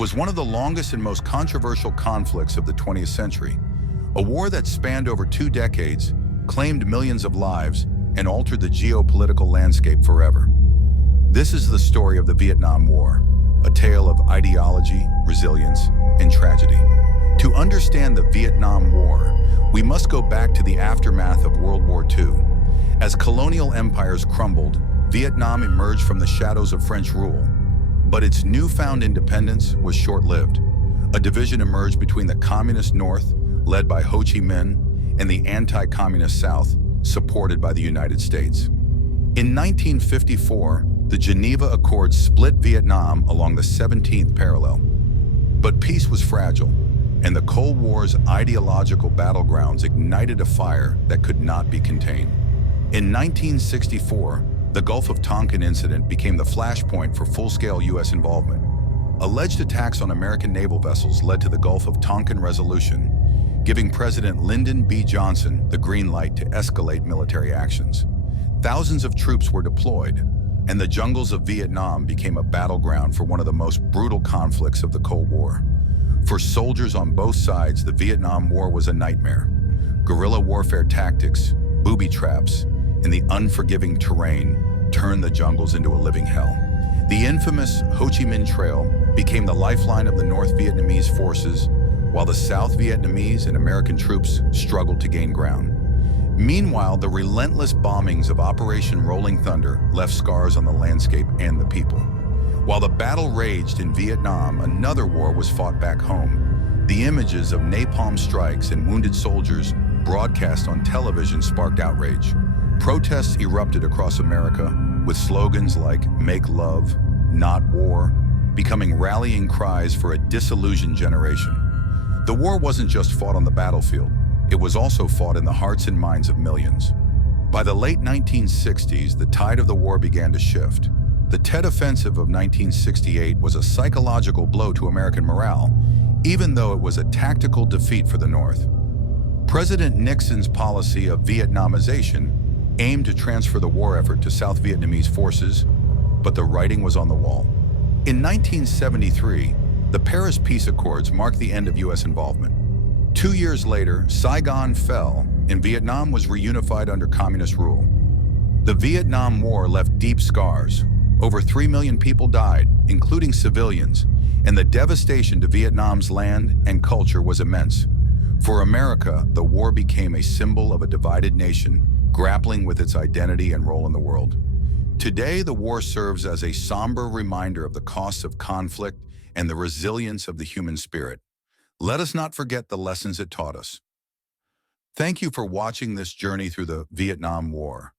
was one of the longest and most controversial conflicts of the 20th century, a war that spanned over 2 decades, claimed millions of lives, and altered the geopolitical landscape forever. This is the story of the Vietnam War, a tale of ideology, resilience, and tragedy. To understand the Vietnam War, we must go back to the aftermath of World War II. As colonial empires crumbled, Vietnam emerged from the shadows of French rule. But its newfound independence was short-lived. A division emerged between the Communist North, led by Ho Chi Minh, and the anti-Communist South, supported by the United States. In 1954, the Geneva Accords split Vietnam along the 17th parallel. But peace was fragile, and the Cold War's ideological battlegrounds ignited a fire that could not be contained. In 1964, the Gulf of Tonkin incident became the flashpoint for full-scale U.S. involvement. Alleged attacks on American naval vessels led to the Gulf of Tonkin Resolution, giving President Lyndon B. Johnson the green light to escalate military actions. Thousands of troops were deployed, and the jungles of Vietnam became a battleground for one of the most brutal conflicts of the Cold War. For soldiers on both sides, the Vietnam War was a nightmare. Guerrilla warfare tactics, booby traps, and the unforgiving terrain turned the jungles into a living hell. The infamous Ho Chi Minh Trail became the lifeline of the North Vietnamese forces, while the South Vietnamese and American troops struggled to gain ground. Meanwhile, the relentless bombings of Operation Rolling Thunder left scars on the landscape and the people. While the battle raged in Vietnam, another war was fought back home. The images of napalm strikes and wounded soldiers broadcast on television sparked outrage. Protests erupted across America, with slogans like "Make Love, Not War," becoming rallying cries for a disillusioned generation. The war wasn't just fought on the battlefield, it was also fought in the hearts and minds of millions. By the late 1960s, the tide of the war began to shift. The Tet Offensive of 1968 was a psychological blow to American morale, even though it was a tactical defeat for the North. President Nixon's policy of Vietnamization aimed to transfer the war effort to South Vietnamese forces, but the writing was on the wall. In 1973, the Paris Peace Accords marked the end of U.S. involvement. 2 years later, Saigon fell, and Vietnam was reunified under communist rule. The Vietnam War left deep scars. Over 3 million people died, including civilians, and the devastation to Vietnam's land and culture was immense. For America, the war became a symbol of a divided nation, grappling with its identity and role in the world. Today, the war serves as a somber reminder of the costs of conflict and the resilience of the human spirit. Let us not forget the lessons it taught us. Thank you for watching this journey through the Vietnam War.